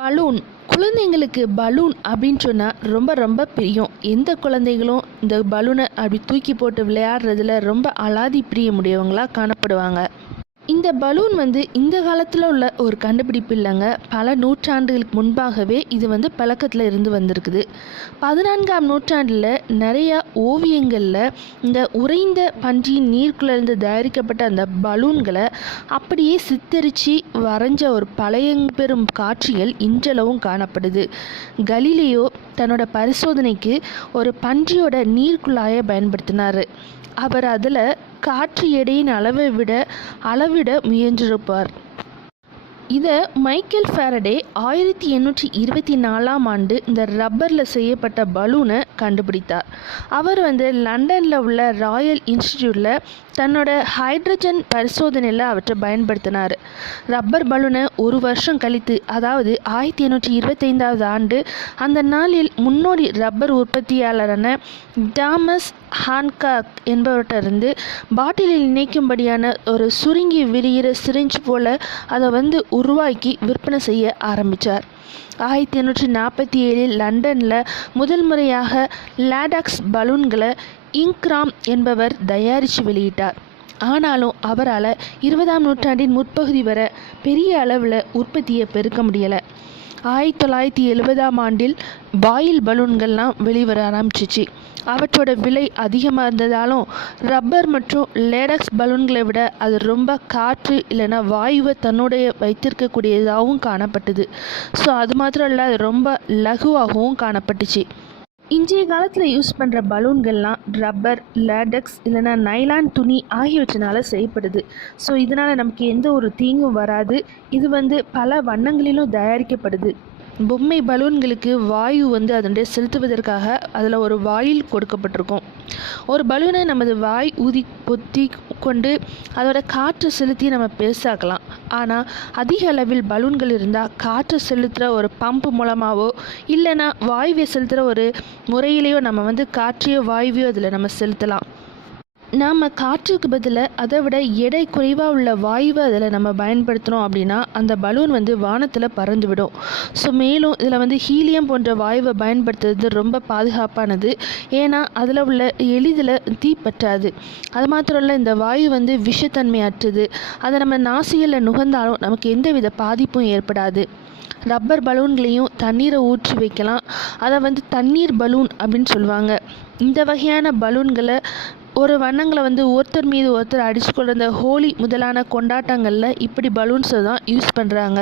Balloon. குழந்தைங்களுக்கு balloon அப்படின்னு சொன்னால் ரொம்ப ரொம்ப பிரியம். எந்த குழந்தைகளும் இந்த பலூனை அப்படி தூக்கி போட்டு விளையாடுறதுல ரொம்ப அலாதி பிரியமுடையவங்களாக காணப்படுவாங்க. இந்த பலூன் இந்த காலத்தில் உள்ள ஒரு கண்டுபிடிப்பு இல்லைங்க. பல நூற்றாண்டுகளுக்கு முன்பாகவே இது பழக்கத்தில் இருந்து வந்திருக்குது. 14ஆம் நூற்றாண்டில் நிறைய ஓவியங்களில் இந்த உறைந்த பன்றியின் நீர்க்குள்ளேருந்து தயாரிக்கப்பட்ட அந்த பலூன்களை அப்படியே சித்தரித்து வரைஞ்ச ஒரு பழையம்பெரும் காட்சிகள் இன்றளவும் காணப்படுது. கலீலியோ தன்னோட பரிசோதனைக்கு ஒரு பன்றியோட நீர்க்குள்ளாயை பயன்படுத்தினார். அவர் அதில் காற்று எடையின் அளவிட முயன்றிருப்பார். இதை மைக்கேல் ஃபாரடே 1824ஆம் ஆண்டு இந்த ரப்பரில் செய்யப்பட்ட பலூனை கண்டுபிடித்தார். அவர் லண்டனில் உள்ள ராயல் இன்ஸ்டிடியூட்டில் தன்னோட ஹைட்ரஜன் பரிசோதனையில் அவற்றை பயன்படுத்தினார். ரப்பர் பலூனை ஒரு வருஷம் கழித்து, அதாவது 1825ஆவது ஆண்டு, அந்த நாளில் முன்னோடி ரப்பர் உற்பத்தியாளரான தாமஸ் ஹான்காக் என்பவர்கிட்ட பாட்டிலில் இணைக்கும்படியான ஒரு சுருங்கி விரிகிற சிரிஞ்ச் போல அதை உருவாக்கி விற்பனை செய்ய ஆரம்பித்தார். 1847இல் லண்டனில் முதல் முறையாக லாடக்ஸ் பலூன்களை இங்க்ராம் என்பவர் தயாரித்து வெளியிட்டார். ஆனாலும் அவரால் 20ஆம் நூற்றாண்டின் முற்பகுதி வரை பெரிய அளவில் உற்பத்தியை பெருக்க முடியலை. 1970ஆம் ஆண்டில் பாயில் பலூன்கள்லாம் வெளிவர ஆரம்பிச்சிச்சு. அவற்றோட விலை அதிகமாக இருந்ததாலும் ரப்பர் மற்றும் லேடக்ஸ் பலூன்களை விட அது ரொம்ப காற்று இல்லைன்னா வாயுவை தன்னுடைய வைத்திருக்கக்கூடியதாகவும் காணப்பட்டது. ஸோ அது மாத்திரம் இல்லை, அது ரொம்ப லகுவாகவும் காணப்பட்டுச்சு. இன்றைய காலத்தில் யூஸ் பண்ணுற பலூன்கள்லாம் ரப்பர், லேடக்ஸ் இல்லைன்னா நைலான் துணி ஆகியவற்றினால செய்யப்படுது. ஸோ இதனால் நமக்கு எந்த ஒரு தீங்கும் வராது. இது பல வண்ணங்களிலும் தயாரிக்கப்படுது. பொம்மை பலூன்களுக்கு வாயு அதனுடைய செலுத்துவதற்காக அதில் ஒரு வாயில் கொடுக்கப்பட்டிருக்கும். ஒரு பலூனை நமது வாய் ஊதி பொத்தி கொண்டு அதோட காற்று செலுத்தி நம்ம பெருசாக்கலாம். ஆனால் அதிக அளவில் பலூன்கள் இருந்தால் காற்று செலுத்துகிற ஒரு பம்பு மூலமாகவோ இல்லைன்னா வாயுவை செலுத்துகிற ஒரு முறையிலையோ நம்ம காற்றையோ வாயுவையோ அதில் நம்ம செலுத்தலாம். நாம் காற்றுக்கு பதிலாக அதை விட எடை குறைவாக உள்ள வாயுவை அதில் நம்ம பயன்படுத்தினோம் அப்படின்னா அந்த பலூன் வானத்தில் பறந்துவிடும். ஸோ மேலும் இதில் ஹீலியம் போன்ற வாயுவை பயன்படுத்துறது ரொம்ப பாதுகாப்பானது. ஏன்னா அதில் உள்ள எளிதில் தீப்பற்றாது. அது மாத்திரம் இல்லை, இந்த வாயு விஷத்தன்மையற்றது. அதை நம்ம நாசிகளில் நுகர்ந்தாலும் நமக்கு எந்தவித பாதிப்பும் ஏற்படாது. ரப்பர் பலூன்களையும் தண்ணீரை ஊற்றி வைக்கலாம். அதை தண்ணீர் பலூன் அப்படின்னு சொல்லுவாங்க. இந்த வகையான பலூன்களை ஒரு வண்ணங்களை ஒருத்தர் மீது ஒருத்தர் அடிச்சுக்கொள்கிற இந்த ஹோலி முதலான கொண்டாட்டங்களில் இப்படி பலூன்ஸை தான் யூஸ் பண்ணுறாங்க.